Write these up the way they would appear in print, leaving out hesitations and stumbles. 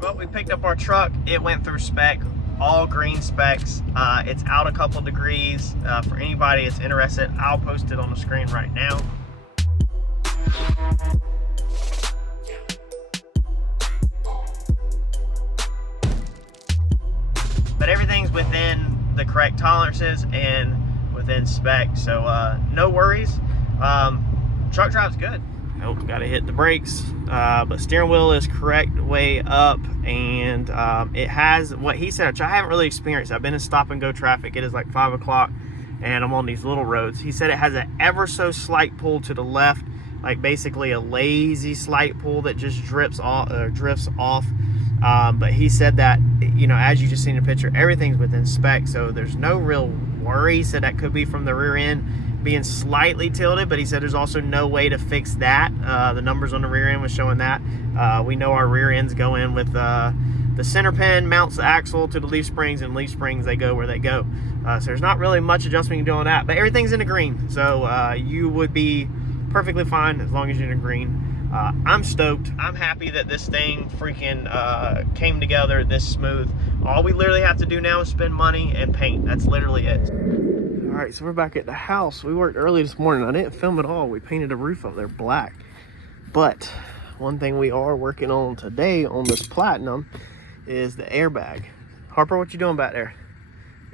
Well, we picked up our truck. It went through spec, all green specs. It's out a couple degrees. For anybody that's interested, I'll post it on the screen right now. But everything's within the correct tolerances and within spec, so no worries. Truck drives good. Nope, gotta hit the brakes, but steering wheel is correct way up, and it has what he said, which I haven't really experienced. I've been in stop and go traffic. It is like 5 o'clock and I'm on these little roads. He said it has an ever so slight pull to the left, like basically a lazy slight pull that just drifts off. But he said that, you know, as you just seen in the picture, everything's within spec, so there's no real worry. He said that could be from the rear end being slightly tilted, but he said there's also no way to fix that. The numbers on the rear end was showing that. We know our rear ends go in with the center pin mounts the axle to the leaf springs, and leaf springs, they go where they go. So there's not really much adjustment you can do on that, but everything's in the green, so you would be perfectly fine as long as you're in the green. I'm stoked. I'm happy that this thing freaking came together this smooth. All we literally have to do now is spend money and paint. That's literally it. All right, so we're back at the house. We worked early this morning. I didn't film it all. We painted the roof up there black. But one thing we are working on today on this Platinum is the airbag. Harper, what you doing back there?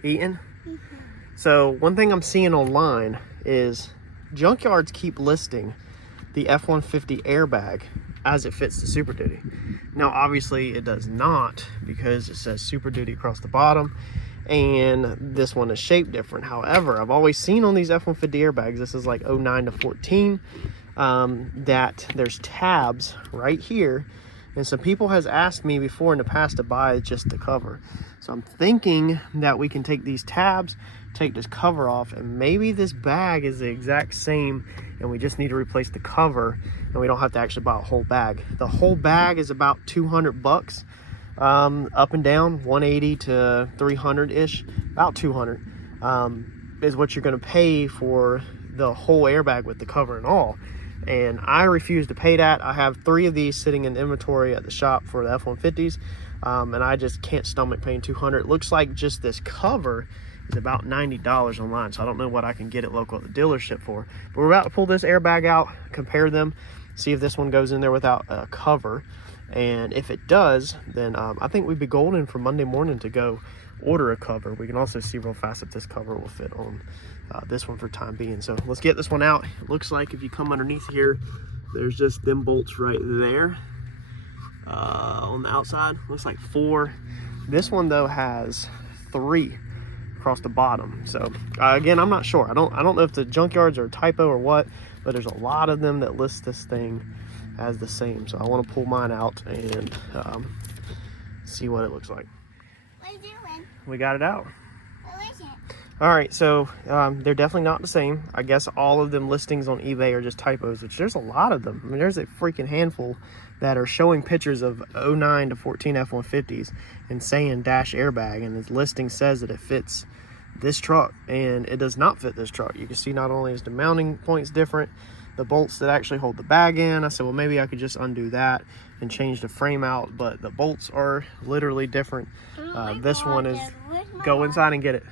Eating? Mm-hmm. So one thing I'm seeing online is junkyards keep listing the F-150 airbag as it fits the Super Duty. Now obviously it does not, because it says Super Duty across the bottom and this one is shaped different. However, I've always seen on these F-150 airbags, this is like 09 to 14, that there's tabs right here, and some people has asked me before in the past to buy just the cover. So I'm thinking that we can take these tabs, take this cover off, and maybe this bag is the exact same and we just need to replace the cover, and we don't have to actually buy a whole bag. The whole bag is about 200 bucks, up and down, 180 to 300 ish, about 200 is what you're going to pay for the whole airbag with the cover and all. And I refuse to pay that. I have 3 of these sitting in inventory at the shop for the F-150s, and I just can't stomach paying 200. It looks like just this cover is about $90 online, so I don't know what I can get it local at the dealership for. But we're about to pull this airbag out, compare them, see if this one goes in there without a cover, and if it does, then I think we'd be golden for Monday morning to go order a cover. We can also see real fast if this cover will fit on this one for time being. So let's get this one out. It looks like if you come underneath here, there's just them bolts right there on the outside. Looks like 4. This one though has 3 across the bottom. So again, I'm not sure. I don't know if the junkyards are a typo or what, but there's a lot of them that list this thing as the same. So I want to pull mine out and see what it looks like. What are you doing? We got it out. What is it? All right, so they're definitely not the same. I guess all of them listings on eBay are just typos, which there's a lot of them. I mean, there's a freaking handful that are showing pictures of 09 to 14 F-150s and saying dash airbag, and the listing says that it fits this truck, and it does not fit this truck. You can see not only is the mounting points different, the bolts that actually hold the bag in. I said, well, maybe I could just undo that and change the frame out, but the bolts are literally different. This one is, go inside and get it.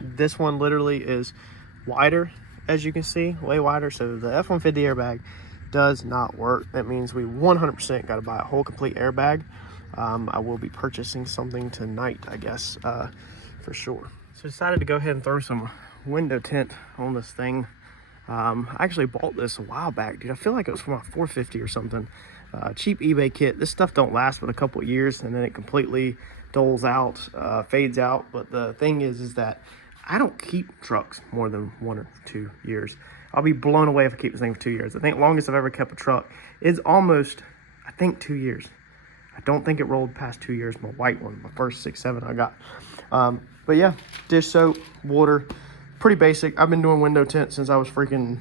This one literally is wider, as you can see, way wider. So the F-150 airbag does not work. That means we 100% got to buy a whole complete airbag. I will be purchasing something tonight, I guess, for sure. So I decided to go ahead and throw some window tint on this thing. I actually bought this a while back, dude. I feel like it was from a 450 or something. Cheap eBay kit. This stuff don't last but a couple of years, and then it completely doles out, fades out. But the thing is that I don't keep trucks more than 1 or 2 years. I'll be blown away if I keep this thing for 2 years. I think longest I've ever kept a truck is almost, I think, 2 years. I don't think it rolled past 2 years. My white one, my first 6-7 I got. But yeah, dish soap, water, pretty basic. I've been doing window tint since I was freaking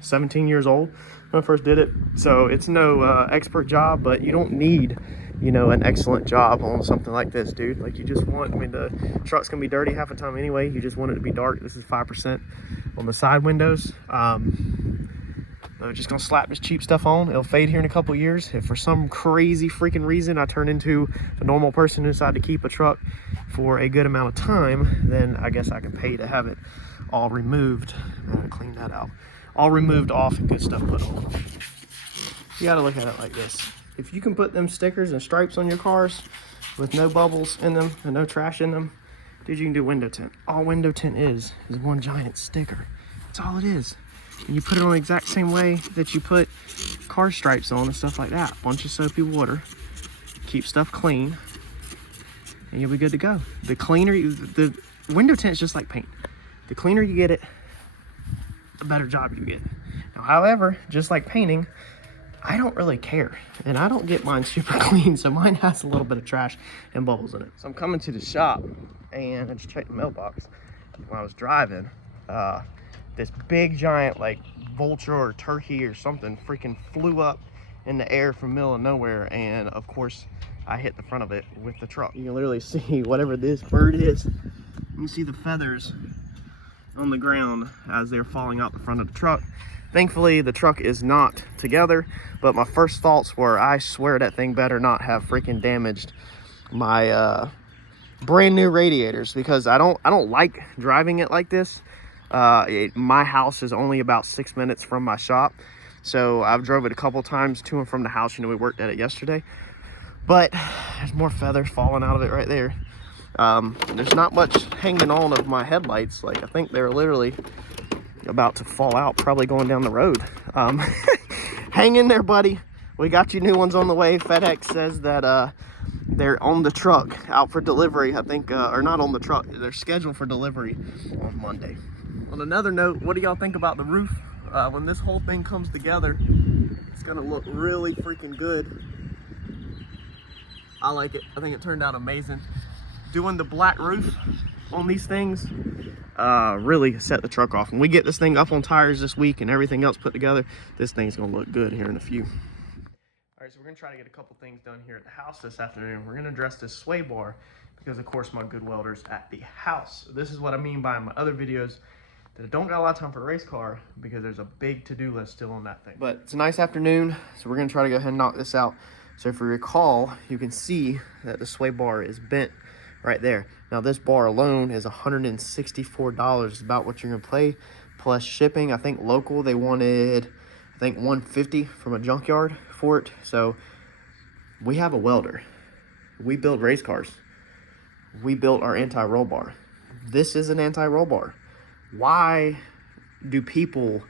17 years old when I first did it. So it's no expert job, but you don't need, you know, an excellent job on something like this, dude. Like, you just want, I mean, the truck's gonna be dirty half the time anyway. You just want it to be dark. This is 5% on the side windows. I'm just gonna slap this cheap stuff on. It'll fade here in a couple years. If for some crazy freaking reason I turn into a normal person who decide to keep a truck for a good amount of time, then I guess I can pay to have it all removed. I'm gonna clean that out. All removed off and good stuff put on. You gotta look at it like this. If you can put them stickers and stripes on your cars with no bubbles in them and no trash in them, dude, you can do window tint. All window tint is one giant sticker. That's all it is. And you put it on the exact same way that you put car stripes on and stuff like that. Bunch of soapy water, keep stuff clean, and you'll be good to go. The cleaner, the window tint is just like paint. The cleaner you get it, the better job you get. Now, however, just like painting, I don't really care. And I don't get mine super clean, so mine has a little bit of trash and bubbles in it. So I'm coming to the shop, and I just checked the mailbox. When I was driving, this big giant like vulture or turkey or something freaking flew up in the air from middle of nowhere, and of course I hit the front of it with the truck. You can literally see whatever this bird is. You can see the feathers on the ground as they're falling out the front of the truck. Thankfully the truck is not together, but my first thoughts were, I swear that thing better not have freaking damaged my brand new radiators, because I don't like driving it like this. My house is only about 6 minutes from my shop, so I've drove it a couple times to and from the house. You know, we worked at it yesterday, but there's more feathers falling out of it right there. There's not much hanging on of my headlights. Like, I think they're literally about to fall out, probably going down the road. Hang in there, buddy. We got you new ones on the way. FedEx says that they're on the truck, out for delivery, I think, or not on the truck, they're scheduled for delivery on Monday. On another note, what do y'all think about the roof? When this whole thing comes together, it's gonna look really freaking good. I like it. I think it turned out amazing. Doing the black roof on these things really set the truck off. When we get this thing up on tires this week and everything else put together, this thing's gonna look good here in a few. All right, so we're gonna try to get a couple things done here at the house this afternoon. We're gonna address this sway bar because, of course, my good welder's at the house. This is what I mean by my other videos that I don't got a lot of time for a race car, because there's a big to-do list still on that thing. But it's a nice afternoon, so we're gonna try to go ahead and knock this out. So if you recall, you can see that the sway bar is bent right there. Now this bar alone is $164. It's about what you're gonna pay plus shipping. I think local they wanted, I think $150 from a junkyard for it. So we have a welder. We build race cars. We built our anti-roll bar. This is an anti-roll bar. Why do people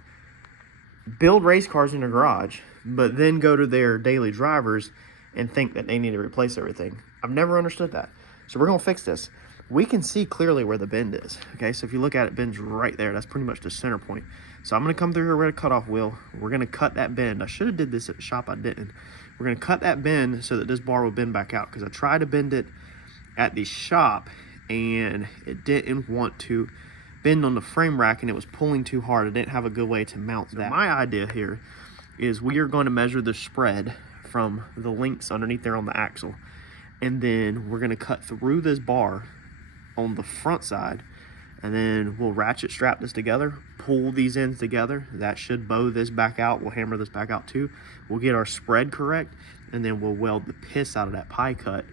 build race cars in their garage, but then go to their daily drivers and think that they need to replace everything? I've never understood that. So we're gonna fix this. We can see clearly where the bend is. Okay, so if you look at it, bend's right there. That's pretty much the center point. So I'm gonna come through here with a cutoff wheel. We're gonna cut that bend. I should have did this at the shop, I didn't. We're gonna cut that bend so that this bar will bend back out, because I tried to bend it at the shop and it didn't want to bend on the frame rack, and it was pulling too hard. I didn't have a good way to mount that. My idea here is we are going to measure the spread from the links underneath there on the axle, and then we're going to cut through this bar on the front side, and then we'll ratchet strap this together, pull these ends together. That should bow this back out. We'll hammer this back out too. We'll get our spread correct, and then we'll weld the piss out of that pie cut,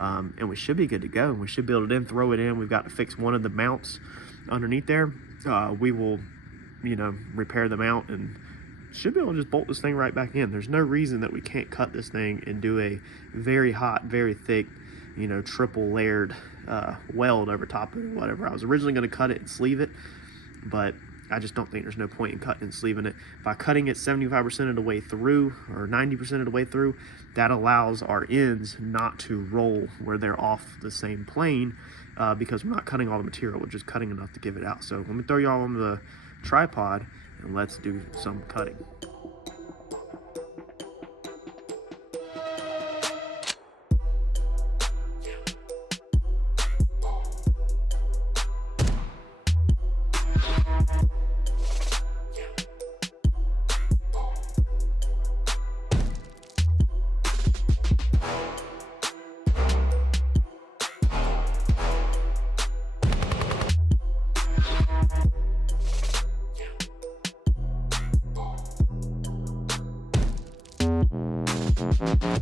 and we should be good to go. We should build it in, throw it in. We've got to fix one of the mounts underneath there. We will, you know, repair the mount and should be able to just bolt this thing right back in. There's no reason that we can't cut this thing and do a very hot, very thick, you know, triple layered weld over top of it or whatever. I was originally going to cut it and sleeve it, but I just don't think there's no point in cutting and sleeving it. By cutting it 75% of the way through or 90% of the way through, that allows our ends not to roll where they're off the same plane, because we're not cutting all the material, we're just cutting enough to give it out. So let me throw y'all on the tripod and let's do some cutting. All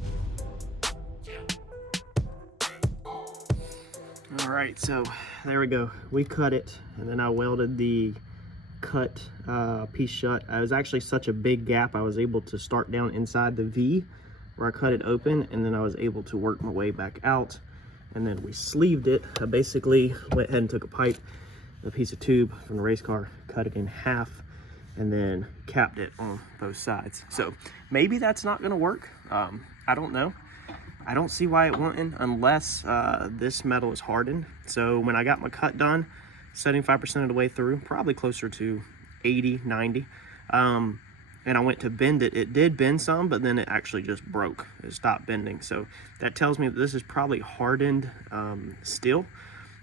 right, so there we go. We cut it, and then I welded the cut piece shut. It was actually such a big gap, I was able to start down inside the V where I cut it open, and then I was able to work my way back out, and then we sleeved it. I basically went ahead and took a pipe, a piece of tube from the race car, cut it in half, and then capped it on both sides. So maybe that's not gonna work. I don't know. I don't see why it wouldn't unless this metal is hardened. So when I got my cut done, 75% of the way through, probably closer to 80, 90, and I went to bend it. It did bend some, but then it actually just broke. It stopped bending. So that tells me that this is probably hardened steel.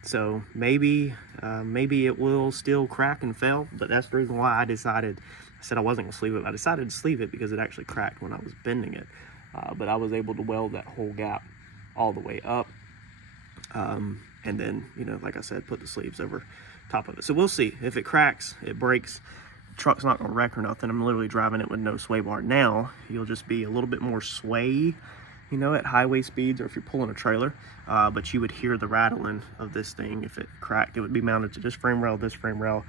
So maybe it will still crack and fail, but that's the reason why I decided, I said I wasn't gonna sleeve it. I decided to sleeve it because it actually cracked when I was bending it. But I was able to weld that whole gap all the way up. And then, you know, like I said, put the sleeves over top of it. So we'll see. If it cracks, it breaks, the truck's not gonna wreck or nothing. I'm literally driving it with no sway bar. Now, you'll just be a little bit more sway, you know, at highway speeds or if you're pulling a trailer. But you would hear the rattling of this thing if it cracked. It would be mounted to this frame rail, the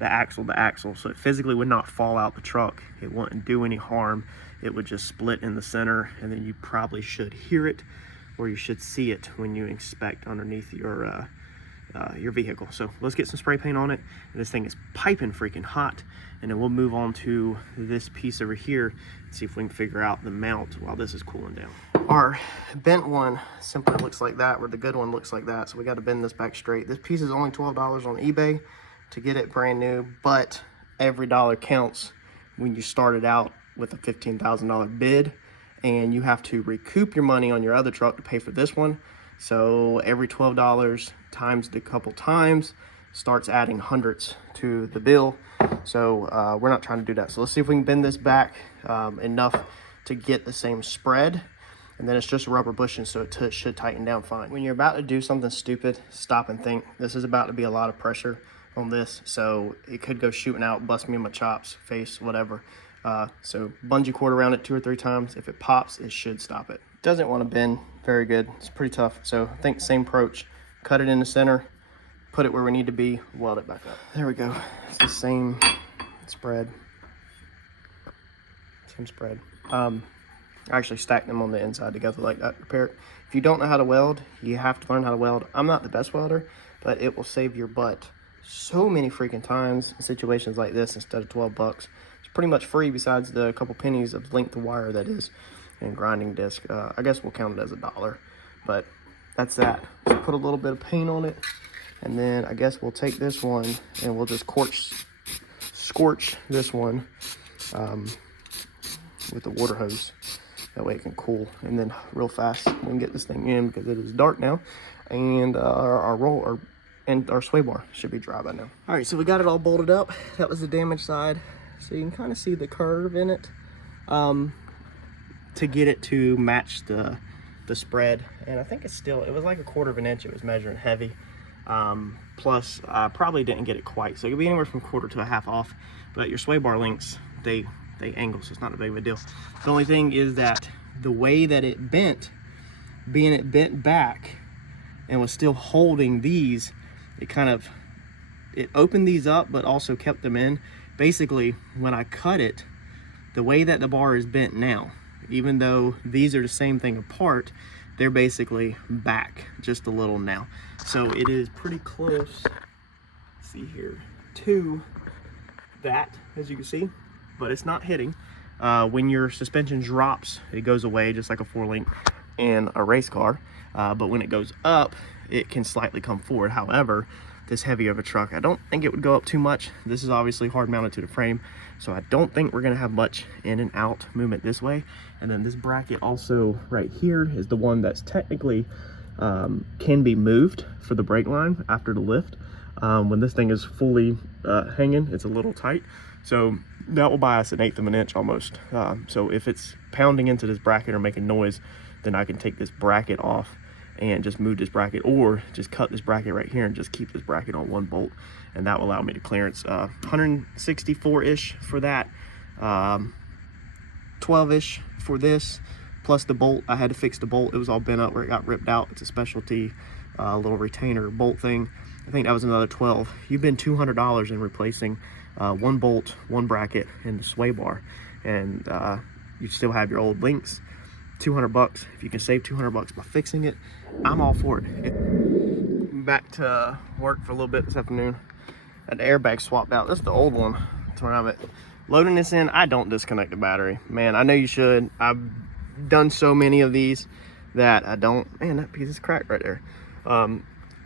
axle. So it physically would not fall out the truck. It wouldn't do any harm. It would just split in the center, and then you probably should hear it, or you should see it when you inspect underneath your vehicle. So let's get some spray paint on it. And this thing is piping freaking hot, and then we'll move on to this piece over here and see if we can figure out the mount while this is cooling down. Our bent one simply looks like that, where the good one looks like that. So we got to bend this back straight. This piece is only $12 on eBay to get it brand new, but every dollar counts when you start it out with a $15,000 bid, and you have to recoup your money on your other truck to pay for this one. So every $12 times the couple times starts adding hundreds to the bill. So we're not trying to do that. So let's see if we can bend this back enough to get the same spread. And then it's just rubber bushing, so it should tighten down fine. When you're about to do something stupid, stop and think. This is about to be a lot of pressure on this, so it could go shooting out, bust me in my chops, face, whatever. So bungee cord around it 2 or 3 times. If it pops, it should stop it. Doesn't want to bend very good. It's pretty tough. So I think same approach. Cut it in the center, put it where we need to be, weld it back up. There we go. It's the same spread. Same spread. I actually stacked them on the inside together like that to repair it. If you don't know how to weld, you have to learn how to weld. I'm not the best welder, but it will save your butt so many freaking times in situations like this instead of 12 bucks. It's pretty much free besides the couple pennies of length of wire that is, and grinding disc. I guess we'll count it as $1, but that's that. Just put a little bit of paint on it, and then I guess we'll take this one and we'll just scorch this one with the water hose. That way it can cool, and then real fast we can get this thing in because it is dark now, and our sway bar should be dry by now. All right, so we got it all bolted up. That was the damaged side. So you can kind of see the curve in it to get it to match the spread. And I think it was like 1/4 of an inch. It was measuring heavy. Plus, I probably didn't get it quite. So it could be anywhere from 1/4 to 1/2 off. But your sway bar links, they angle, so it's not a big of a deal. The only thing is that the way that it bent, being it bent back and was still holding these, it opened these up but also kept them in. Basically, when I cut it, the way that the bar is bent now, even though these are the same thing apart, they're basically back just a little now. So it is pretty close, see here, to that, as you can see, but it's not hitting. When your suspension drops, it goes away just like a 4-link in a race car. But when it goes up, it can slightly come forward. However, this heavy of a truck, I don't think it would go up too much. This is obviously hard mounted to the frame, so I don't think we're gonna have much in and out movement this way. And then this bracket also right here is the one that's technically can be moved for the brake line after the lift. When this thing is fully hanging, it's a little tight, so that will buy us 1/8 of an inch almost. So if it's pounding into this bracket or making noise, then I can take this bracket off and just move this bracket, or just cut this bracket right here and just keep this bracket on 1 bolt, and that will allow me to clearance 164-ish for that, 12-ish for this, plus the bolt. I had to fix the bolt. It was all bent up where it got ripped out. It's a specialty little retainer bolt thing. I think that was another 12. You've been $200 in replacing one bolt, one bracket, and the sway bar, and you still have your old links. 200 bucks. If you can save 200 bucks by fixing it, I'm all for it. Back to work for a little bit this afternoon. Had the airbag swapped out. This is the old one. That's where I'm at. Loading this in, I don't disconnect the battery. Man, I know you should. I've done so many of these that I don't. Man, that piece is cracked right there.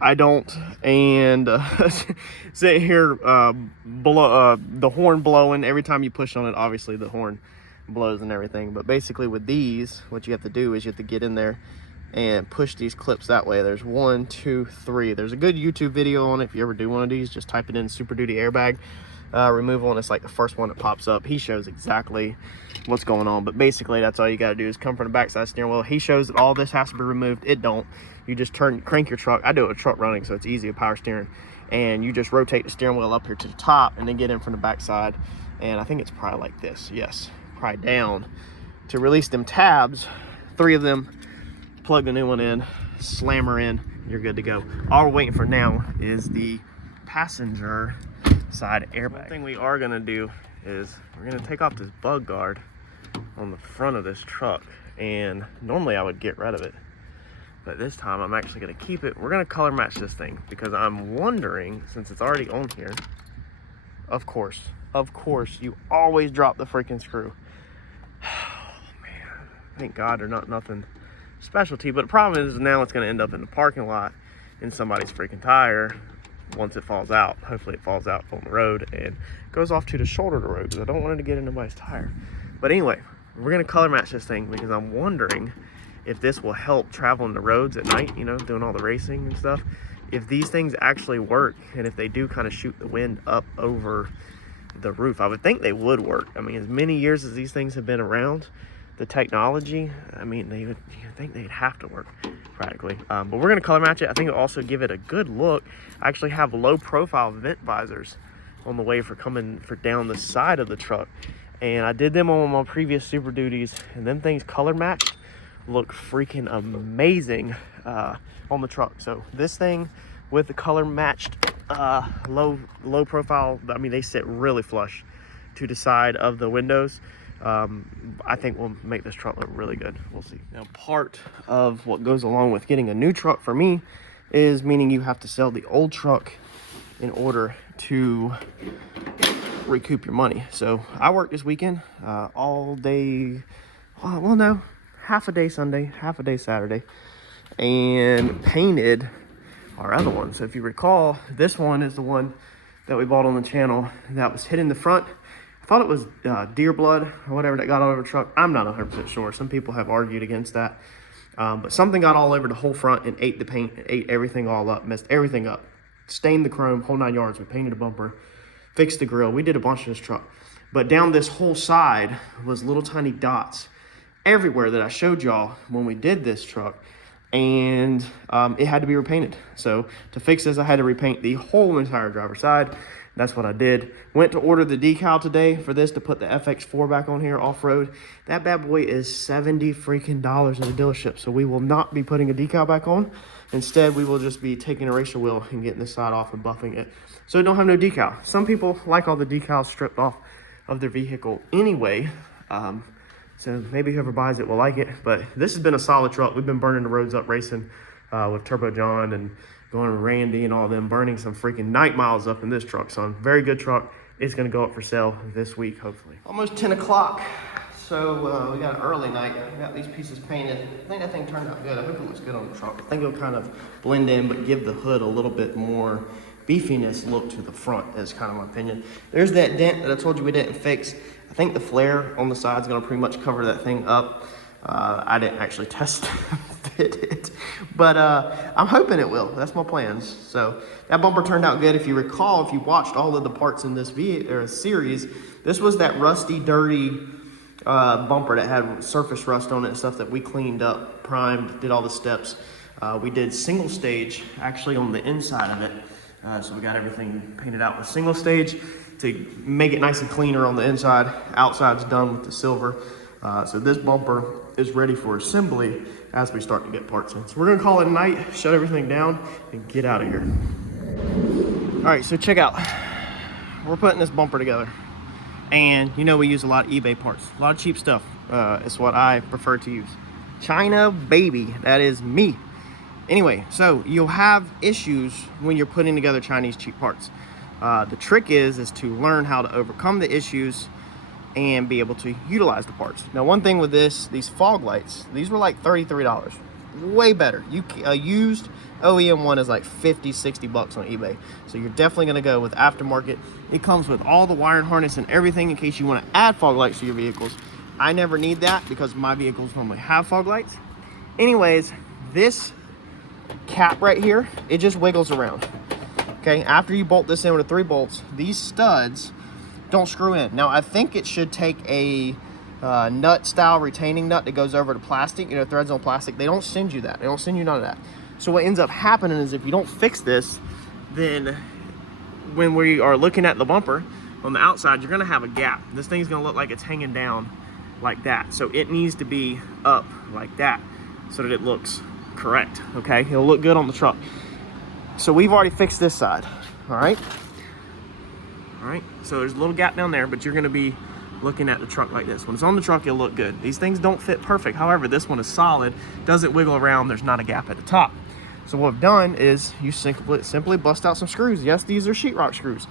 I don't, and sit here, the horn blowing every time you push on it. Obviously the horn blows and everything, but basically with these, what you have to do is you have to get in there and push these clips that way. There's 1, 2, 3. There's a good YouTube video on it. If you ever do one of these, just type it in Superduty airbag removal, and it's like the first one that pops up. He shows exactly what's going on, but basically that's all you got to do is come from the backside steering wheel. He shows that all this has to be removed. It don't. You just crank your truck. I do it with truck running, so it's easy with power steering, and you just rotate the steering wheel up here to the top and then get in from the backside, and I think it's probably like this. Yes, probably down to release them tabs. 3 of them. Plug the new one in, slam her in, you're good to go. All we're waiting for now is the passenger side airbag. One thing we are gonna do is we're gonna take off this bug guard on the front of this truck, and normally I would get rid of it, but this time I'm actually gonna keep it. We're gonna color match this thing because I'm wondering, since it's already on here, of course, you always drop the freaking screw. Oh man, thank God they're not nothing specialty, but the problem is now it's going to end up in the parking lot in somebody's freaking tire once it falls out. Hopefully it falls out on the road and goes off to the shoulder of the road, because I don't want it to get in nobody's tire. But anyway, we're going to color match this thing because I'm wondering if this will help traveling the roads at night, you know, doing all the racing and stuff. If these things actually work, and if they do kind of shoot the wind up over the roof, I would think they would work. I mean, as many years as these things have been around, the technology, I mean, you'd think they'd have to work practically. But we're going to color match it. I think it'll also give it a good look. I actually have low profile vent visors on the way for coming for down the side of the truck, and I did them on my previous Super Duties, and them things color matched look freaking amazing on the truck. So this thing with the color matched low profile, I mean, they sit really flush to the side of the windows. I think we'll make this truck look really good. We'll see. Now, part of what goes along with getting a new truck for me is meaning you have to sell the old truck in order to recoup your money. So I worked this weekend all day, well no, half a day Sunday, half a day Saturday, and painted our other one. So if you recall, this one is the one that we bought on the channel that was hit in the front. I thought it was deer blood or whatever that got all over the truck. I'm not 100% sure. Some people have argued against that. But something got all over the whole front and ate the paint, ate everything all up, messed everything up, stained the chrome, whole 9 yards. We painted the bumper, fixed the grill. We did a bunch of this truck. But down this whole side was little tiny dots everywhere that I showed y'all when we did this truck. And it had to be repainted. So to fix this, I had to repaint the whole entire driver's side. That's what I did. Went to order the decal today for this to put the FX4 back on here off-road. That bad boy is $70 freaking at the dealership. So we will not be putting a decal back on. Instead, we will just be taking a racer wheel and getting this side off and buffing it. So we don't have no decal. Some people like all the decals stripped off of their vehicle anyway. So maybe whoever buys it will like it. But this has been a solid truck. We've been burning the roads up racing with Turbo John and going with Randy and all them, burning some freaking night miles up in this truck. So very good truck. It's gonna go up for sale this week, hopefully. Almost 10 o'clock. So we got an early night. We got these pieces painted. I think that thing turned out good. I hope it looks good on the truck. I think it'll kind of blend in, but give the hood a little bit more beefiness look to the front, is kind of my opinion. There's that dent that I told you we didn't fix. I think the flare on the side is gonna pretty much cover that thing up. I didn't actually test fit it, but I'm hoping it will. That's my plans. So that bumper turned out good. If you recall, if you watched all of the parts in this series, this was that rusty, dirty bumper that had surface rust on it and stuff that we cleaned up, primed, did all the steps. We did single stage actually on the inside of it. So we got everything painted out with single stage to make it nice and cleaner on the inside. Outside's done with the silver. So this bumper is ready for assembly as we start to get parts in. So we're gonna call it a night, shut everything down, and get out of here. All right, so check out. We're putting this bumper together. And you know we use a lot of eBay parts, a lot of cheap stuff. It's what I prefer to use. China baby, that is me. Anyway, so you'll have issues when you're putting together Chinese cheap parts. The trick is to learn how to overcome the issues and be able to utilize the parts. Now, one thing with these fog lights, these were like $33, way better. A used OEM one is like 50, 60 bucks on eBay. So you're definitely gonna go with aftermarket. It comes with all the wiring harness and everything in case you wanna add fog lights to your vehicles. I never need that because my vehicles normally have fog lights. Anyways, this cap right here, it just wiggles around. Okay, after you bolt this in with 3 bolts, these studs don't screw in. Now, I think it should take a nut style retaining nut that goes over the plastic, you know, threads on plastic. They don't send you that. They don't send you none of that. So what ends up happening is if you don't fix this, then when we are looking at the bumper on the outside, you're gonna have a gap. This thing's gonna look like it's hanging down like that. So it needs to be up like that so that it looks correct, okay? It'll look good on the truck. So we've already fixed this side, all right? All right, so there's a little gap down there, but you're gonna be looking at the truck like this. When it's on the truck, it'll look good. These things don't fit perfect. However, this one is solid, doesn't wiggle around, there's not a gap at the top. So what I've done is you simply bust out some screws. Yes, these are sheetrock screws.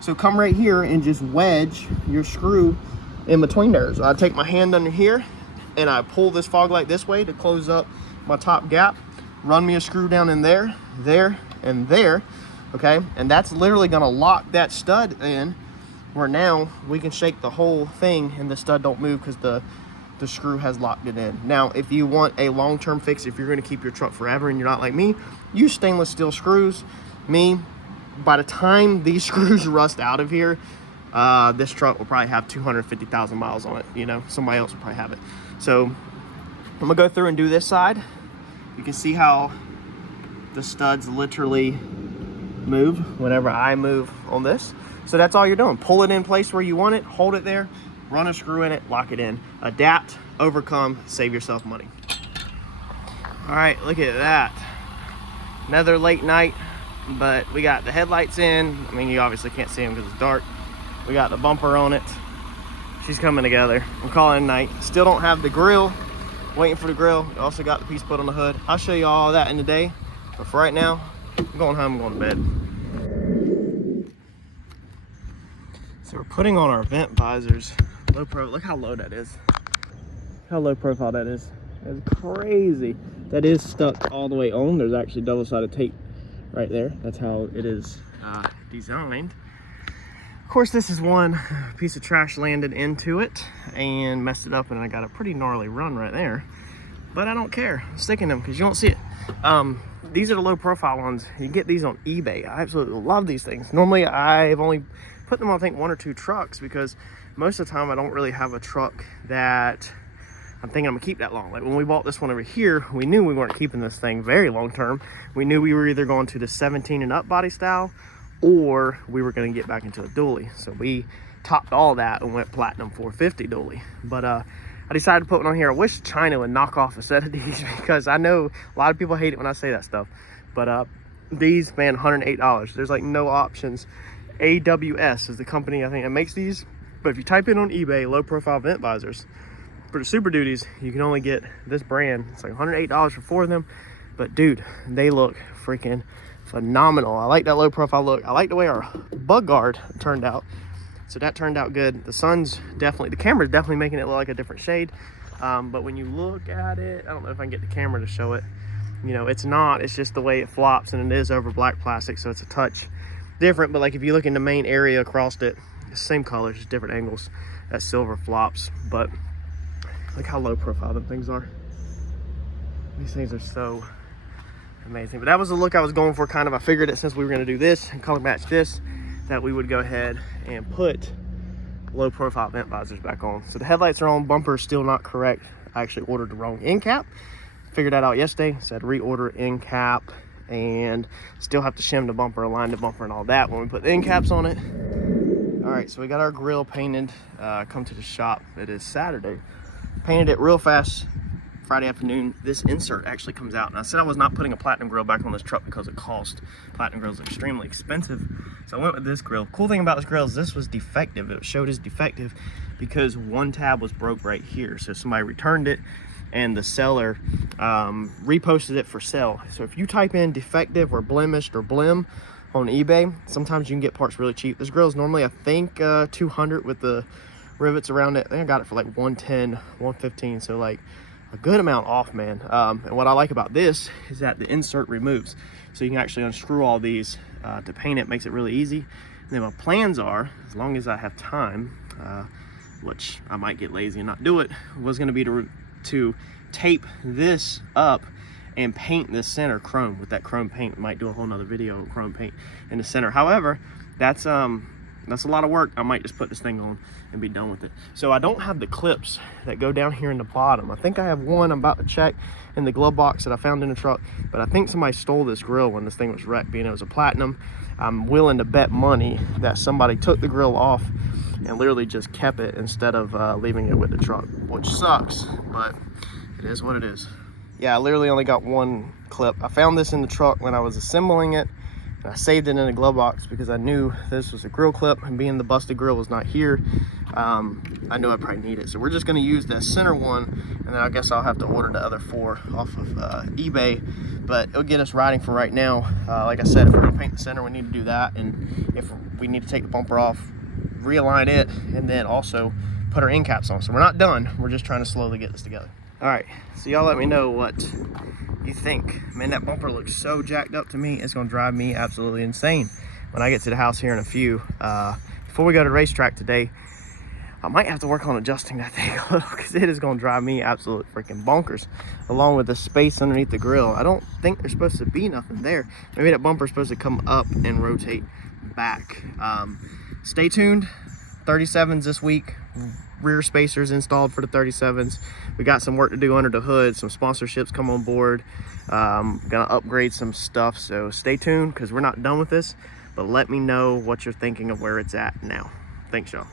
So come right here and just wedge your screw in between there. So I take my hand under here and I pull this fog light this way to close up my top gap, run me a screw down in there, there, and there, okay? And that's literally gonna lock that stud in where now we can shake the whole thing and the stud don't move because the screw has locked it in. Now, if you want a long-term fix, if you're gonna keep your truck forever and you're not like me, use stainless steel screws. Me, by the time these screws rust out of here, this truck will probably have 250,000 miles on it. You know, somebody else will probably have it. So I'm gonna go through and do this side. You can see how the studs literally move whenever I move on this. So that's all you're doing. Pull it in place where you want it, hold it there, run a screw in it, lock it in. Adapt, overcome, save yourself money. All right, look at that. Another late night, but we got the headlights in. I mean, you obviously can't see them because it's dark. We got the bumper on it. She's coming together. I'm calling it a night. Still don't have the grill. Waiting for the grill. Also got the piece put on the hood. I'll show you all that in the day. But for right now, I'm going home, I'm going to bed. So we're putting on our vent visors. Low pro, look how low that is. How low profile that is. That's crazy. That is stuck all the way on. There's actually double-sided tape right there. That's how it is designed. Of course, this is one piece of trash landed into it and messed it up, and I got a pretty gnarly run right there. But I don't care. I'm sticking them because you don't see it. These are the low profile ones. You get these on eBay. I absolutely love these things. Normally, I've only put them on, I think, 1 or 2 trucks because most of the time I don't really have a truck that I'm thinking I'm gonna keep that long. Like when we bought this one over here, we knew we weren't keeping this thing very long term. We knew we were either going to the 17 and up body style or we were gonna get back into a dually. So we topped all that and went Platinum 450 dually. But I decided to put one on here. I wish China would knock off a set of these because I know a lot of people hate it when I say that stuff. But these, man, $108. There's like no options. AWS is the company I think that makes these. But if you type in on eBay, low profile vent visors, for the Super Duties, you can only get this brand. It's like $108 for 4 of them. But dude, they look freaking phenomenal. I like that low profile look. I like the way our bug guard turned out. So that turned out good. The sun's definitely, the camera's definitely making it look like a different shade. But when you look at it, I don't know if I can get the camera to show it. You know, it's not, it's just the way it flops, and it is over black plastic, so it's a touch different. But like if you look in the main area across it, it's the same colors, just different angles. That silver flops. But look how low profile them things are. These things are so amazing. But that was the look I was going for, kind of. I figured that since we were going to do this and color match this, that we would go ahead and put low profile vent visors back on. So the headlights are on, bumper is still not correct. I actually ordered the wrong end cap. Figured that out yesterday, so I'd reorder end cap and still have to shim the bumper, align the bumper and all that when we put the end caps on it. All right, so we got our grill painted. Come to the shop. It is Saturday. Painted it real fast, Friday afternoon, this insert actually comes out. And I said I was not putting a platinum grill back on this truck because it cost. Platinum grills are extremely expensive. So I went with this grill. Cool thing about this grill is this was defective. It showed as defective because one tab was broke right here. So somebody returned it and the seller reposted it for sale. So if you type in defective or blemished or blim on eBay, sometimes you can get parts really cheap. This grill is normally, I think, 200 with the rivets around it. I think I got it for like 110, 115. So like a good amount off, man. And what I like about this is that the insert removes. So you can actually unscrew all these to paint it. Makes it really easy. And then my plans are, as long as I have time, which I might get lazy and not do it, was going to be to tape this up and paint this center chrome with that chrome paint. Might do a whole nother video of chrome paint in the center. However, that's a lot of work. I might just put this thing on and be done with it. So I don't have the clips that go down here in the bottom. I think I have one. I'm about to check in the glove box that I found in the truck, but I think somebody stole this grill when this thing was wrecked, being it was a platinum. I'm willing to bet money that somebody took the grill off and literally just kept it instead of leaving it with the truck, which sucks, but it is what it is. Yeah, I literally only got one clip. I found this in the truck when I was assembling it, and I saved it in a glove box because I knew this was a grill clip, and being the busted grill was not here, I knew I'd probably need it. So we're just gonna use that center one, and then I guess I'll have to order the other 4 off of eBay, but it'll get us riding for right now. Like I said, if we're gonna paint the center, we need to do that, and if we need to take the bumper off, realign it, and then also put our end caps on. So we're not done, we're just trying to slowly get this together. All right, so y'all let me know what you think. Man, that bumper looks so jacked up to me. It's gonna drive me absolutely insane when I get to the house here in a few. Before we go to the racetrack today, I might have to work on adjusting that thing a little because it is gonna drive me absolute freaking bonkers, along with the space underneath the grill. I don't think there's supposed to be nothing there. Maybe that bumper's supposed to come up and rotate back. Stay tuned. 37s this week. Rear spacers installed for the 37s. We got some work to do under the hood. Some sponsorships come on board. Gonna upgrade some stuff. So stay tuned because we're not done with this. But let me know what you're thinking of where it's at now. Thanks, y'all.